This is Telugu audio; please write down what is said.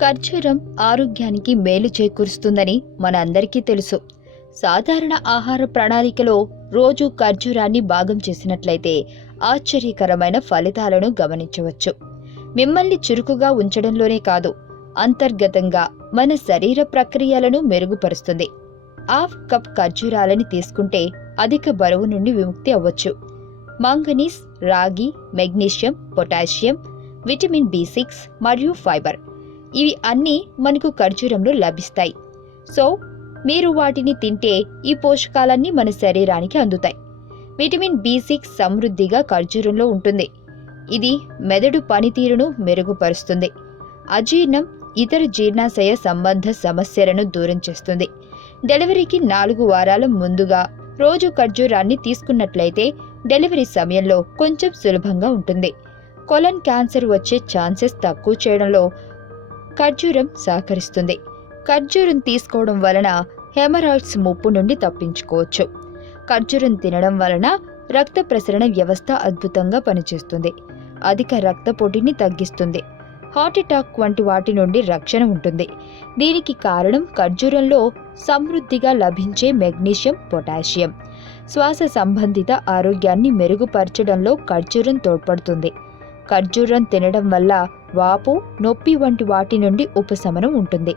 ఖర్జూరం ఆరోగ్యానికి మేలు చేకూరుస్తుందని మనందరికీ తెలుసు. సాధారణ ఆహార ప్రణాళికలో రోజు ఖర్జూరాన్ని భాగం చేసినట్లయితే ఆశ్చర్యకరమైన ఫలితాలను గమనించవచ్చు. మిమ్మల్ని చురుకుగా ఉంచడంలోనే కాదు అంతర్గతంగా మన శరీర ప్రక్రియలను మెరుగుపరుస్తుంది. హాఫ్ కప్ ఖర్జూరాలని తీసుకుంటే అధిక బరువు నుండి విముక్తి అవ్వచ్చు. మాంగనీస్ రాగి magnesium potassium vitamin B six మరియు ఫైబర్ ఇవి అన్నీ మనకు ఖర్జూరంలో లభిస్తాయి. సో మీరు వాటిని తింటే ఈ పోషకాలన్నీ మన శరీరానికి అందుతాయి. విటమిన్ బి సిక్స్ సమృద్ధిగా ఖర్జూరంలో ఉంటుంది. ఇది మెదడు పనితీరును మెరుగుపరుస్తుంది. అజీర్ణం ఇతర జీర్ణాశయ సంబంధ సమస్యలను దూరం చేస్తుంది. డెలివరీకి నాలుగు వారాల ముందుగా రోజు ఖర్జూరాన్ని తీసుకున్నట్లయితే డెలివరీ సమయంలో కొంచెం సులభంగా ఉంటుంది. కొలన్ క్యాన్సర్ వచ్చే ఛాన్సెస్ తక్కువ చేయడంలో ఖర్జూరం సహకరిస్తుంది. ఖర్జూరం తీసుకోవడం వలన హెమరాయిడ్స్ ముప్పు నుండి తప్పించుకోవచ్చు. ఖర్జూరం తినడం వలన రక్త ప్రసరణ వ్యవస్థ అద్భుతంగా పనిచేస్తుంది. అధిక రక్తపోటీని తగ్గిస్తుంది. హార్ట్ అటాక్ వంటి వాటి నుండి రక్షణ ఉంటుంది. దీనికి కారణం ఖర్జూరంలో సమృద్ధిగా లభించే మెగ్నీషియం పొటాషియం. శ్వాస సంబంధిత ఆరోగ్యాన్ని మెరుగుపరచడంలో ఖర్జూరం తోడ్పడుతుంది. ఖర్జూరం తినడం వల్ల వాపు నొప్పి వంటి వాటి నుండి ఉపశమనం ఉంటుంది.